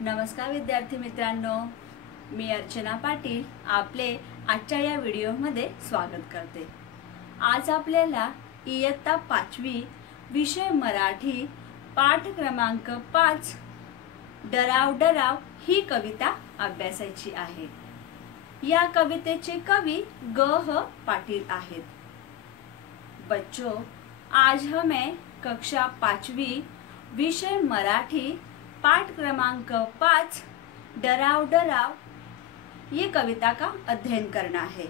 नमस्कार विद्यार्थी मित्रांनो, मी अर्चना पाटील आपले आजच्या या व्हिडिओमध्ये स्वागत करते। आज आपल्याला इयत्ता 5वी विषय मराठी पाठ क्रमांक 5 डराव डराव ही कविता अभ्यासायची आहे। या कवितेचे कवी ग.ह. पाटील आहेत। बच्चों, आज हमें कक्षा 5वी विषय मराठी पाठ क्रमांक 5 डराव डराव ये कविता का अध्ययन करना है।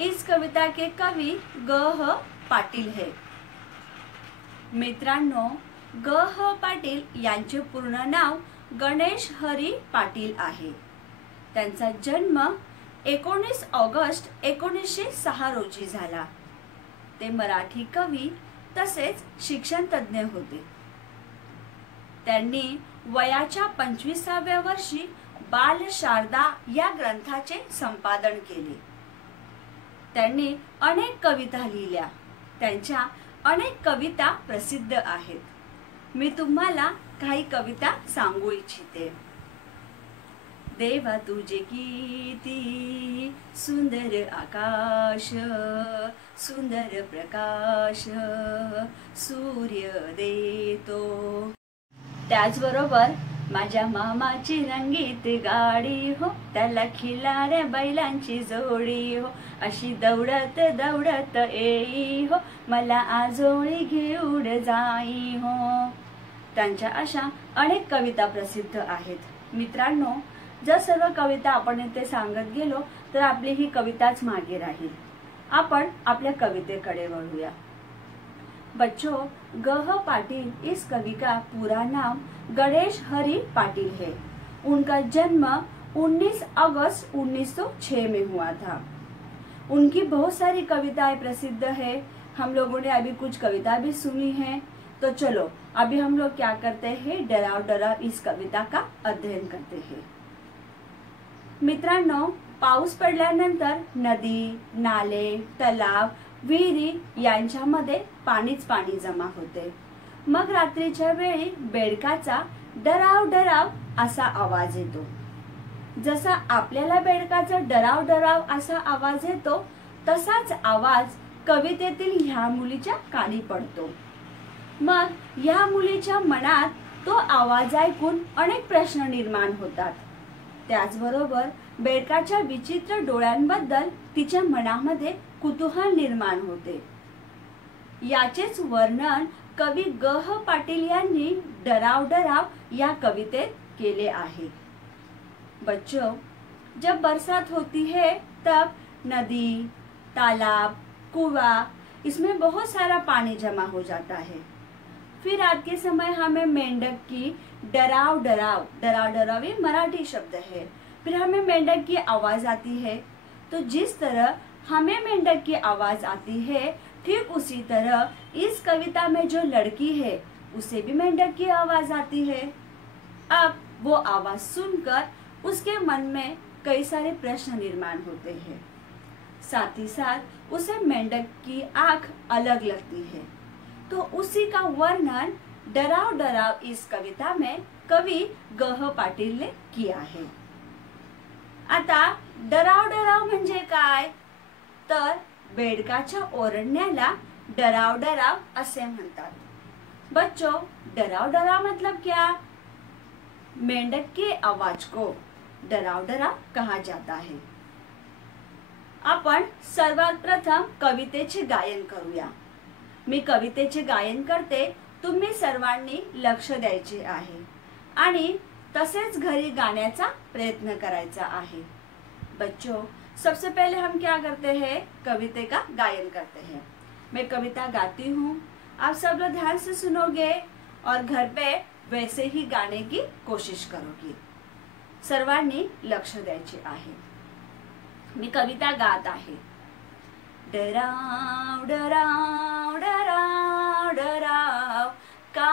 इस कविता के कवि ग.ह. पाटील है। मित्रांनो, ग.ह. पाटील यांचे पूर्ण नाव गणेश हरी पाटील आहे। त्यांचा जन्म 19 ऑगस्ट 1906 रोजी झाला। ते मराठी कवी तसेच शिक्षण तज्ञ होते। त्यांनी वयाच्या 25व्या वर्षी बाल शारदा या ग्रंथाचे संपादन केले। त्यांनी अनेक कविता लिहिल्या। त्यांच्या अनेक कविता प्रसिद्ध आहेत। मी तुम्हाला काही कविता सांगू इच्छिते। देवा तुझे किती सुंदर आकाश, सुंदर प्रकाश सूर्य देतो। त्याचबरोबर माझ्या मामाची रंगीत गाडी हो, त्याला खिलाऱ्या बैलांची जोडी हो, अशी दौडत दौडत येई हो, मला आजोळी घेऊन जाई हो। त्यांच्या अशा अनेक कविता प्रसिद्ध आहेत। मित्रांनो, जर सर्व कविता आपण इथे सांगत गेलो तर आपली ही कविताच मागे राहील। आपण आपल्या कवितेकडे वळूया। बच्चों, ग.ह. पाटिल इस कवि का पूरा नाम गणेश हरी पाटिल है। उनका जन्म 19 अगस्त 1906 में हुआ था। उनकी बहुत सारी कविताएं प्रसिद्ध है। हम लोगों ने अभी कुछ कविता भी सुनी है। तो चलो अभी हम लोग क्या करते हैं, डराव डराव इस कविता का अध्ययन करते हैं। मित्रांनो, पाऊस पडल्यानंतर नदी, नाले, तलाव, विहिरी यांच्यामध्ये पाणीच पाणी जमा होते। मग रात्रीच्या वेळी बेडकाचा डराव डराव असा आवाज येतो। जसा आपल्याला बेडकाचा डराव डराव असा आवाज येतो, तसाच आवाज कवितेतील ह्या मुलीच्या कानी पडतो। मग ह्या मुलीच्या मनात तो आवाज ऐकून अनेक प्रश्न निर्माण होतात। त्याचबरोबर बेडकाच्या विचित्र डोळ्यांबद्दल तिच्या मनामध्ये कुतूहल निर्माण होते। याचेच वर्णन कवी ग.ह. पाटील यांनी डराव डराव या कवितेत केले आहे। बच्चों, जब बरसात होती है तब नदी, तालाब, कुआं इसमें बहुत सारा पानी जमा हो जाता है। फिर रात के समय हमें मेंढक की डराव डराव, डराव डराव ये मराठी शब्द है। फिर हमें मेंढक की आवाज आती है। तो जिस तरह हमें मेंढक की आवाज आती है, ठीक उसी तरह इस कविता में जो लड़की है उसे भी मेंढक की आवाज आती है। अब वो आवाज सुनकर उसके मन में कई सारे प्रश्न निर्माण होते हैं। साथ ही साथ उसे मेंढक की आंख अलग लगती है। तो उसी का वर्णन डराव डराव इस कविता में कवि ग.ह. पाटील ने किया है। आता डराव डराव म्हणजे काय, तर बेडकाच्या ओरडण्याला डराव डराव असे म्हणतात। बच्चों, डराव डराव मतलब क्या? मेंढक के आवाज को डराव डराव कहा जाता है। आपण सर्वात प्रथम कवितेचे गायन करूया। मी कवितेचे गायन करते, तुम्ही सर्वांनी लक्ष द्यायचे आहे आणि तसेच घरी गाण्याचा प्रयत्न करायचा आहे। बच्चों, सबसे पहले हम क्या करते हैं, कविते का गायन करते हैं। मैं कविता गाती हूँ, आप सब लोग ध्यान से सुनोगे और घर पे वैसे ही गाने की कोशिश करोगी। सर्वांनी लक्ष द्यायचे आहे। मी कविता गात आहे। डराव डराव डराव डराव का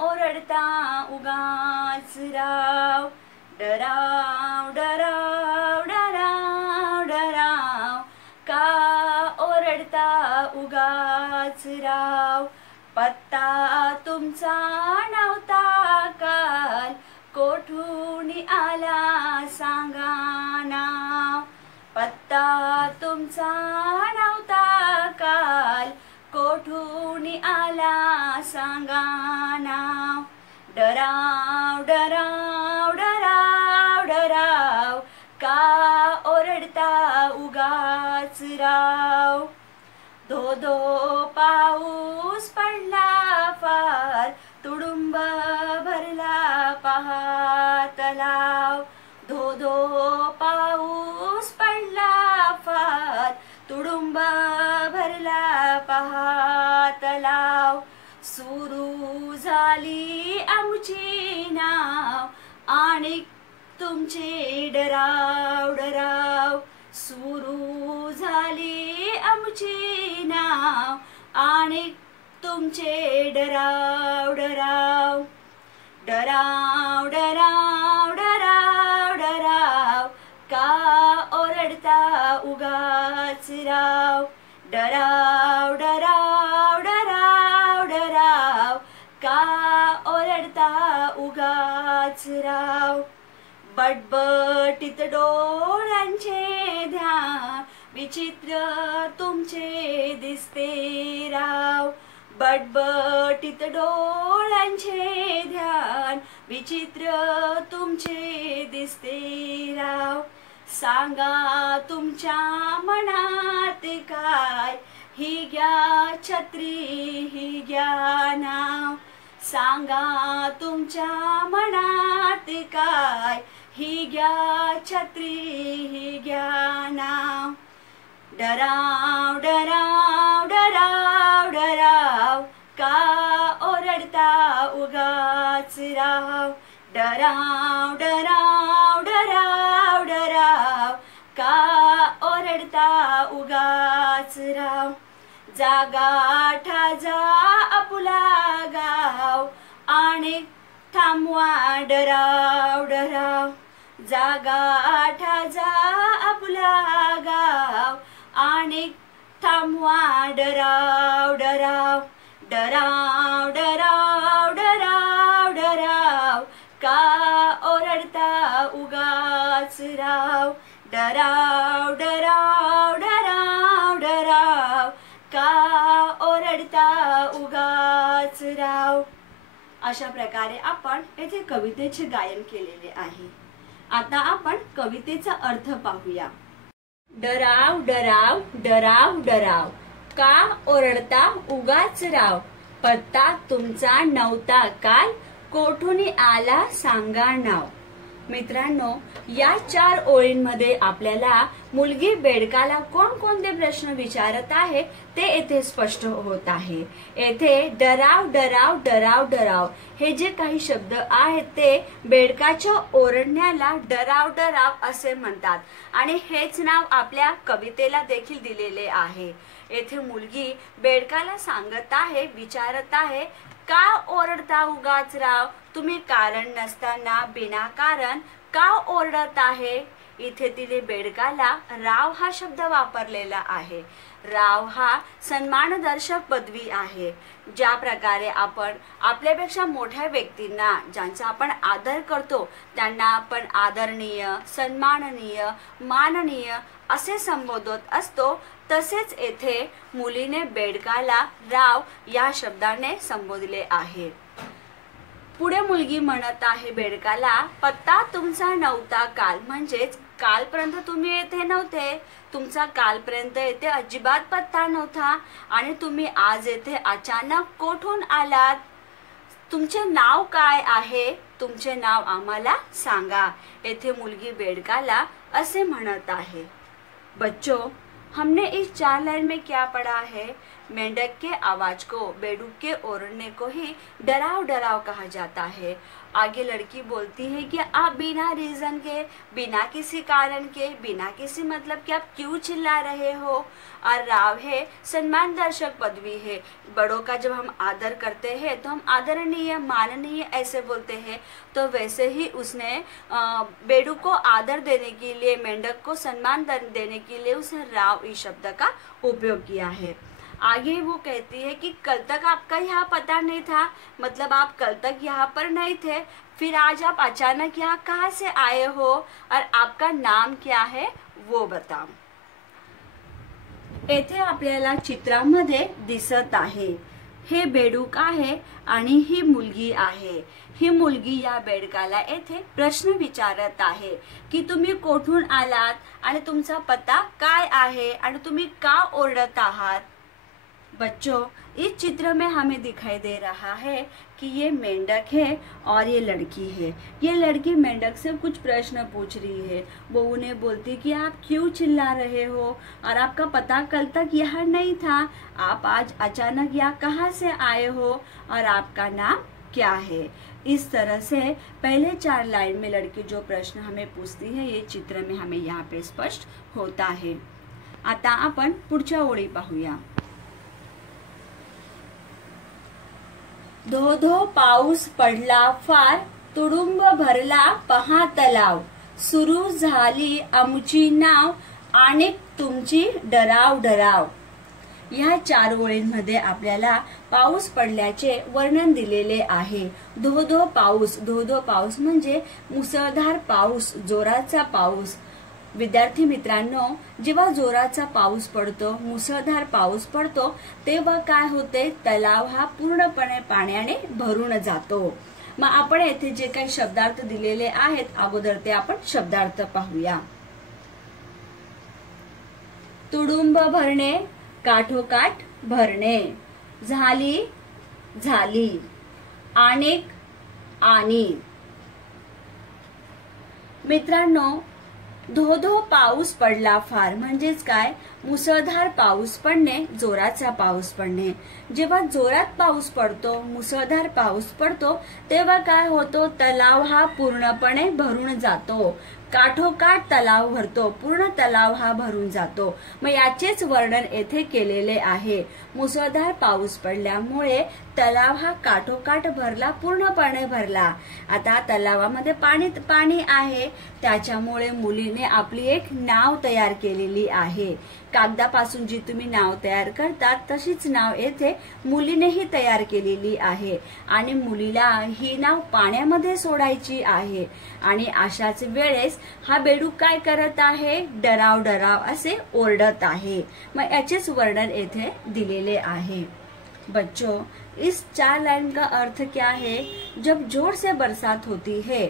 ओरडता उगाच राव, डराव डराव डराव डराव का ओरडता उगाच राव, पत्ता तुमचा नव्हता काल कोठ सांगा नाव. डराव डराव डराव डराव, का ओरडता उगाच राव. धो धो पाऊस पडला फार, तुडुंब भरला पहा तलाव. धो धो पाऊस पडला फार, तुडुंब भरला पहा तलाव. सुरू झाली आमची नाव, आणि तुमचे डराव डराव. सुरू झाली आमची नाव, आणि तुमचे डराव डराव. डराव डराव डराव डराव, का ओरडता उगाच राव. डराव डराव डराव डराव, का ओरडता उगाच राव. बटबटीत डोळ्यांचे ध्यान, विचित्र तुमचे दिसते राव. बटबटीत डोळ्यांचे ध्यान, विचित्र तुमचे दिसते राव. सांगा तुमच्या मनात काय, ही घ्या छत्री ही घ्या नाव. सांगा तुमच्या मनात काय, ही घ्या छत्री ही घ्या नाव. डराव डराव डराव डराव, का ओरडता उगाच राव. डराव डराव डराव डराव, का ओरडता उगाच राव. जागा ठाजा आपुला गाव, आणि थांबवा डराव डराव. जागा ठाजा आपुला गाव, आणि थांबवा डराव डराव. डराव डराव डराव डराव, का ओरडता उगाच राव. डराव डराव डराव डराव, का ओरडता उगाच राव. अशा प्रकारे आपण येथे कवितेचे गायन केलेले आहे. आता आपण कवितेचा अर्थ पाहूया. डराव डराव डराव डराव, का ओरडता उगाच राव. पत्ता तुमचा नव्हता काल, कोठून आला सांगा नाव. मित्रांनो, या 4 ओळींमध्ये आपल्याला मुलगी बेडकाला कोणकोणते प्रश्न विचारत आहे ते येथे स्पष्ट होत आहे. येथे डराव डराव डराव डराव हे जे काही शब्द आहेत ते बेडकाच्या ओरडण्याला डराव डराव असे म्हणतात, आणि हेच नाव आपल्या कवितेला देखील दिलेले आहे. येथे मुलगी बेडकाला सांगत आहे, विचारत आहे, का ओरडता उगाच राव. तुम्ही कारण नसताना बिनाकारण का ओरडत आहे. इथे तिने बेडकाला राव हा शब्द वापरलेला आहे. राव हा सन्मानदर्शक पदवी आहे. ज्या प्रकारे आपण आपल्यापेक्षा मोठ्या व्यक्तींना ज्यांचा आपण आदर करतो त्यांना आपण आदरणीय, सन्माननीय, माननीय असे संबोधत असतो, तसेच येथे मुलीने बेडकाला राव या शब्दाने संबोधले आहे. पुढे मुलगी म्हणत आहे बेडकाला, पत्ता तुमचा नव्हता काल. म्हणजेच कालपर्यंत तुम्ही येथे नव्हते, तुमचा कालपर्यंत येथे अजिबात पत्ता नव्हता, आणि तुम्ही आज येथे अचानक कोठून आलात. तुमचे नाव काय आहे, तुमचे नाव आम्हाला सांगा. येथे मुलगी बेडकाला असे म्हणत आहे. बच्चों, हमने इस 4 लाइन में क्या पढ़ा है? मेंढक के आवाज को, बेडूक के ओरडने को ही डराव डराव कहा जाता है। आगे लड़की बोलती है कि आप बिना रीजन के, बिना किसी कारण के, बिना किसी मतलब कि आप क्यों चिल्ला रहे हो। और राव है सम्मान दर्शक पदवी है, बड़ों का जब हम आदर करते हैं तो हम आदरणीय, माननीय ऐसे बोलते हैं। तो वैसे ही उसने बेडू को आदर देने के लिए, मेंढक को सम्मान देने के लिए उसने राव इस शब्द का उपयोग किया है। आगे वो कहती है कि कल तक आपका यहाँ पता नहीं था, मतलब आप कल तक यहाँ पर नहीं थे, फिर आज आप अचानक यहाँ कहाँ से आए हो और आपका नाम क्या है वो बताओ। येथे आपल्याला चित्रामध्ये दिसत आहे हे बेडूक आहे आणि ही मुलगी आहे. ही मुलगी या बेडकाला येथे प्रश्न विचारत आहे की तुम्ही कोठून आलात आणि तुमचा पत्ता काय आहे आणि तुम्ही का ओरडत आहात. बच्चों, इस चित्र में हमें दिखाई दे रहा है कि ये मेंढक है और ये लड़की है. ये लड़की मेंढक से कुछ प्रश्न पूछ रही है. वो उन्हें बोलती कि आप क्यों चिल्ला रहे हो और आपका पता कल तक यहाँ नहीं था. आप आज अचानक यहाँ कहाँ से आए हो और आपका नाम क्या है. इस तरह से पहले 4 लाइन में लड़की जो प्रश्न हमें पूछती है ये चित्र में हमें यहाँ पे स्पष्ट होता है. आता आपण पुढच्या ओळी पाहूया. धो धो पाऊस पडला फार, तुडुंब भरला पहा तलाव, सुरू झाली आमची नाव, आणि तुमची डराव डराव. या 4 ओळींमध्ये आपल्याला पाऊस पडल्याचे वर्णन दिलेले आहे. धो धो पाऊस म्हणजे मुसळधार पाऊस, जोराचा पाऊस. विद्यार्थी मित्रांनो, जेव्हा जोराचा पाऊस पडतो, मुसळधार पाऊस पडतो, तेव्हा काय होते, तलाव हा पूर्णपणे पाण्याने भरून जातो. मग आपण येथे जे काही शब्दार्थ दिलेले आहेत अगोदर ते आपण शब्दार्थ पाहूया. तुडुंब भरणे, काठोकाठ भरणे. झाली झाली, अनेक आणि. मित्रांनो, धो धो पाऊस पडला फार म्हणजेच काय, मुसळधार पाऊस पडणे, जोराचा पाऊस पडणे. जेव्हा जोरात पाऊस पडतो, मुसळधार पाऊस पडतो, तेव्हा काय होतो, तलाव हा पूर्णपणे भरून जातो. काठोकाठ तलाव भरतो, पूर्ण तलाव हा भरून जातो. मग याचेच वर्णन येथे केलेले आहे. मुसळधार पाऊस पडल्यामुळे तलाव हा काठोकाठ भरला, पूर्णपणे भरला. आता तलावामध्ये पाणी आहे, त्याच्यामुळे मुलीने आपली एक नाव तयार केलेली आहे. कागदापासून जी तुम्ही नाव तयार करतात तशीच नाव येथे मुलीनेही तयार केलेली आहे आणि मुलीला ही नाव पाण्यामध्ये सोडायची आहे. आणि अशाच वेळेस हा बेडूक काय करत आहे, डराव डराव असे ओरडत आहे. मग याचेच वर्णन येथे दिलेले आहे. बच्चों, इस 4 लाइन का अर्थ क्या है. जब जोर से बरसात होती है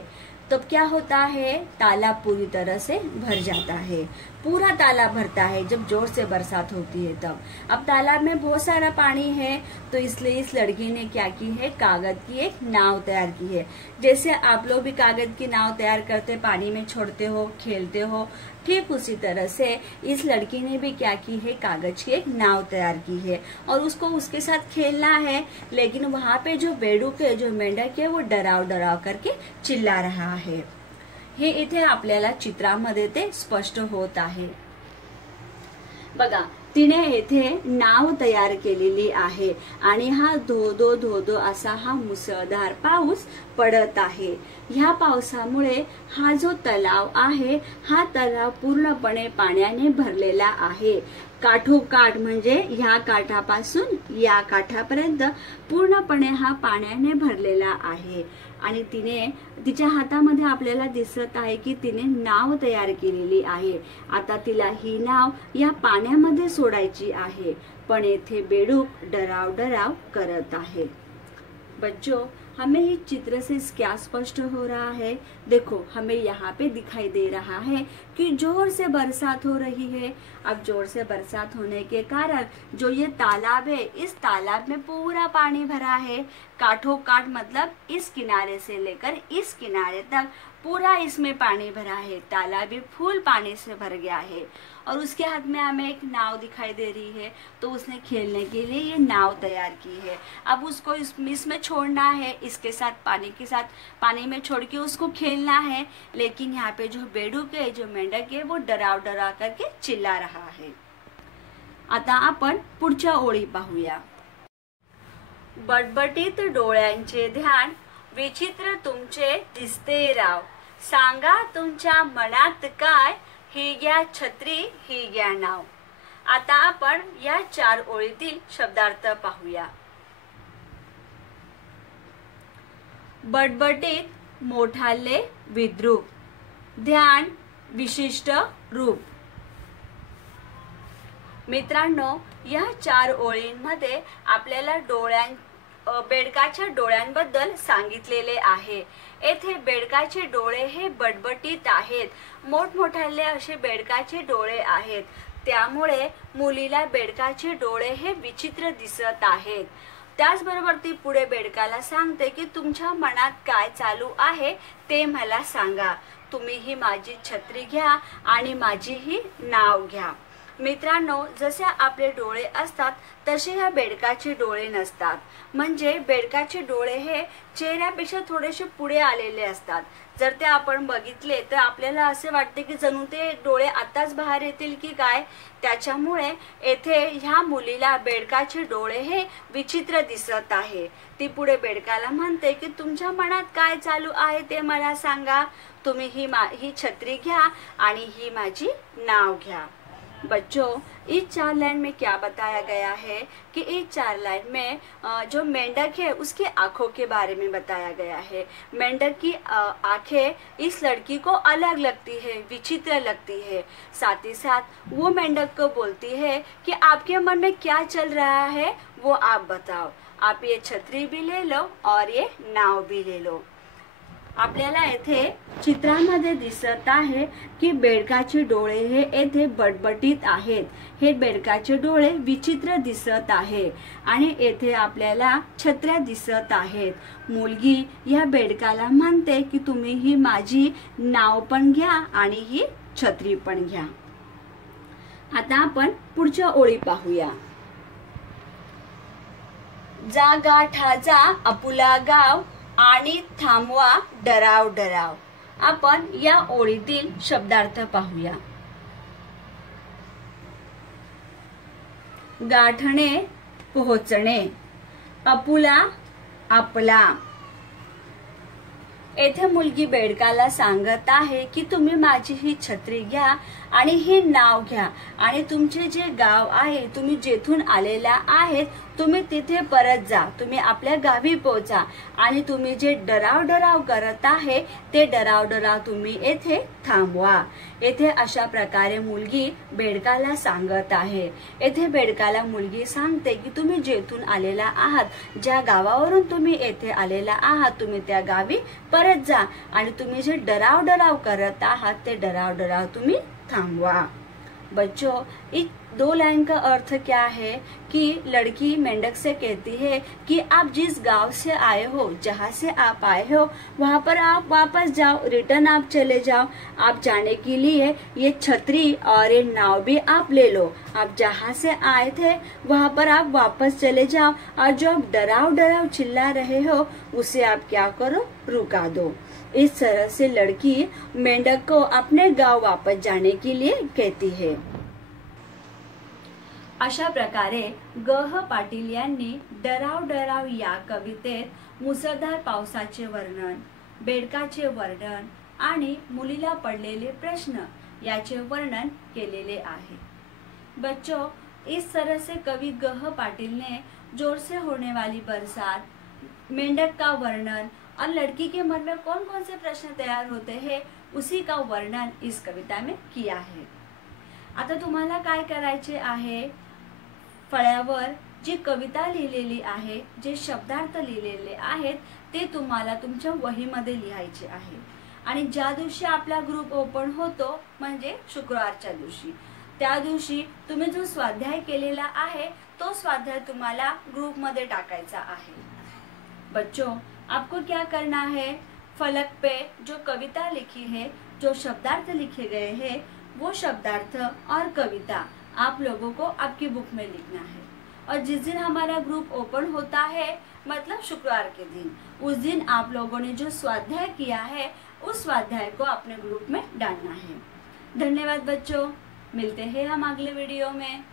तब क्या होता है, तालाब पूरी तरह से भर जाता है. पूरा तालाब भरता है जब जोर से बरसात होती है तब. अब तालाब में बहुत सारा पानी है तो इसलिए इस लड़की ने क्या की है, कागज की एक नाव तैयार की है. जैसे आप लोग भी कागज की नाव तैयार करते, पानी में छोड़ते हो, खेलते हो, ठीक उसी तरह से इस लड़की ने भी क्या की है, कागज की एक नाव तैयार की है और उसको उसके साथ खेलना है. लेकिन वहां पे जो बेडूक है, जो मेंढक है, वो डराव डराव करके चिल्ला रहा है. हे इथे आपल्याला चित्रामध्ये ते स्पष्ट होत आहे. बघा, तिने येथे नाव तयार केलेली आहे आणि हा धो धो असा हा मुसळधार पाऊस पडत आहे. ह्या पावसामुळे हा जो तलाव आहे, हा तलाव पूर्णपणे पाण्याने भरलेला आहे. काठोकाठ म्हणजे ह्या काठापासून या काठापर्यंत पूर्णपणे हा पाण्याने भरलेला आहे. आणि तिने तिच्या हातामध्ये आपल्याला दिसत आहे की तिने नाव तयार केलेली आहे. आता तिला ही नाव या पाण्यामध्ये सोडायची आहे, पण येथे बेडूक डराव डराव करत आहे. बच्चों, हमें इस चित्र से क्या स्पष्ट हो रहा है. देखो, हमें यहाँ पे दिखाई दे रहा है कि जोर से बरसात हो रही है. अब जोर से बरसात होने के कारण जो ये तालाब है, इस तालाब में पूरा पानी भरा है. काठों काठ मतलब इस किनारे से लेकर इस किनारे तक पूरा इसमें पानी भरा है. तालाब भी फुल पानी से भर गया है और उसके हाथ में हमें एक नाव दिखाई दे रही है. तो उसने खेलने के लिए ये नाव तैयार की है. अब उसको इसमें छोड़ना है, इसके साथ पानी में छोड़ के उसको खेलना है. लेकिन यहाँ पे जो बेडूक है, जो मेंढक है, वो डराव डरा करके चिल्ला रहा है. आता आपण पुढच्या ओळी पाहूया. बटबटीत डोळ्यांचे ध्यान, विचित्र तुमचे दिसते राव, सांगा तुमच्या मनात काय, ही घ्या छत्री, ही घ्या नाव. आता आपण या 4 ओळीतील शब्दार्थ पाहूया. बटबटीत मोठाले विद्रूप, ध्यान विशिष्ट रूप. मित्रांनो, या 4 ओळींमध्ये आपल्याला बेडकाच्या डोळ्यांबद्दल सांगितलेले आहे। येथे बेडकाचे डोळे हे बटबटीत आहेत, मोठमोठाले असे बेडकाचे डोळे आहेत, त्यामुळे मुलीला बेडकाचे डोळे हे विचित्र दिसत आहेत। त्याचबरोबर ती पुढे बेडकाला सांगते की तुमच्या मनात काय चालू आहे ते मला सांगा, तुम्ही ही माझी छत्री घ्या आणि माझी ही नाव घ्या। मित्रांनो, जसे आपले डोळे असतात तसे ह्या बेडकाचे डोळे नसतात, म्हणजे बेडकाचे डोळे हे चेहऱ्यापेक्षा थोडेसे पुढे आलेले असतात। जर ते आपण बघितले तर आपल्याला असे वाटते की जणू ते डोळे आताच बाहेर येतील की काय। त्याच्यामुळे येथे ह्या मुलीला बेडकाचे डोळे हे विचित्र दिसत आहे। ती पुढे बेडकाला म्हणते की तुमच्या मनात काय चालू आहे ते मला सांगा, तुम्ही ही छत्री घ्या आणि ही माझी नाव घ्या। बच्चों, इस 4 लाइन में क्या बताया गया है कि इस 4 लाइन में जो मेंढक है उसकी आंखों के बारे में बताया गया है। मेंढक की आंखें इस लड़की को अलग लगती है, विचित्र लगती है। साथ ही साथ वो मेंढक को बोलती है कि आपके मन में क्या चल रहा है वो आप बताओ, आप ये छत्री भी ले लो और ये नाव भी ले लो। आपल्याला येथे चित्रांमध्ये दिसत आहे की बेडकाचे डोळे हे येथे बटबटीत आहेत, हे बेडकाचे डोळे विचित्र दिसत आहे आणि येथे आपल्याला छत्र्या दिसत आहेत। मुलगी या बेडकाला म्हणते की तुम्ही ही माझी नाव पण घ्या आणि ही छत्री पण घ्या। आता आपण पुढच्या ओळी पाहूया। जा गाठा जा आपुला गाव आणि थांबवा डराव डराव। आपण या ओळीतील शब्दार्थ पाहूया। गाठणे पोहोचणे, आपुला आपला। येथे मुलगी बेडकाला सांगत आहे की तुम्ही माझी ही छत्री घ्या आणि ही नाव घ्या आणि तुमचे जे गाव आहे, तुम्ही जेथून आलेला आहेत तुम्ही तिथे परत जा, तुम्ही आपल्या गावी पोहोचा आणि तुम्ही जे डराव डराव करत आहे ते डराव डराव तुम्ही येथे थांबवा। येथे अशा प्रकारे मुलगी बेडकाला सांगत आहे। येथे बेडकाला मुलगी सांगते की तुम्ही जेथून आलेला आहात, ज्या गावावरून तुम्ही येथे आलेला आहात, तुम्ही त्या गावी परत जा आणि तुम्ही जे डराव डराव करत आहात ते डराव डराव तुम्ही थांबवा। बच्चों, इस 2 लाइन का अर्थ क्या है कि लड़की मेंढक से कहती है कि आप जिस गांव से आए हो, जहाँ से आप आए हो वहाँ पर आप वापस जाओ, रिटर्न आप चले जाओ। आप जाने के लिए ये छतरी और ये नाव भी आप ले लो। आप जहाँ से आए थे वहाँ पर आप वापस चले जाओ और जो आप डराव डराव चिल्ला रहे हो उसे आप क्या करो, रुका दो। इस तरह से लड़की मेंढक को अपने गांव वापस जाने के लिए कहती है। अशा प्रकारे ग.ह. पाटील यांनी डराव डराव या कवितेत मुसळधार पावसाचे वर्णन, बेडकाचे वर्णन आणि मुलीला पडलेले प्रश्न याचे वर्णन केलेले आहे। बच्चों, इस तरह से कवि ग.ह. पाटील ने जोर से होने वाली बरसात, मेंढक का वर्णन और लड़की के मन में कौन कौन से प्रश्न तैयार होते हैं उसी का वर्णन इस कविता में किया है। आता तुम्हाला काय करायचे आहे, फळ्यावर जी कविता लिहिलेली आहे, जे शब्दार्थ लिहिलेले आहेत ते तुम्हाला तुमच्या वहीमध्ये लिहायचे आहे आणि ज्या दिवशी आपला ग्रुप ओपन होतो म्हणजे शुक्रवारच्या दिवशी, त्या दिवशी तुम्ही जो स्वाध्याय केलेला आहे तो स्वाध्याय तुम्हाला ग्रुप मध्ये टाकायचा आहे। बच्चों, आपको क्या करना है, फलक पे जो कविता लिखी है, जो शब्दार्थ लिखे गए हैं, वो शब्दार्थ और कविता आप लोगों को आपकी बुक में लिखना है। और जिस दिन हमारा ग्रुप ओपन होता है मतलब शुक्रवार के दिन, उस दिन आप लोगों ने जो स्वाध्याय किया है उस स्वाध्याय को अपने ग्रुप में डालना है। धन्यवाद बच्चों, मिलते हैं हम अगले वीडियो में।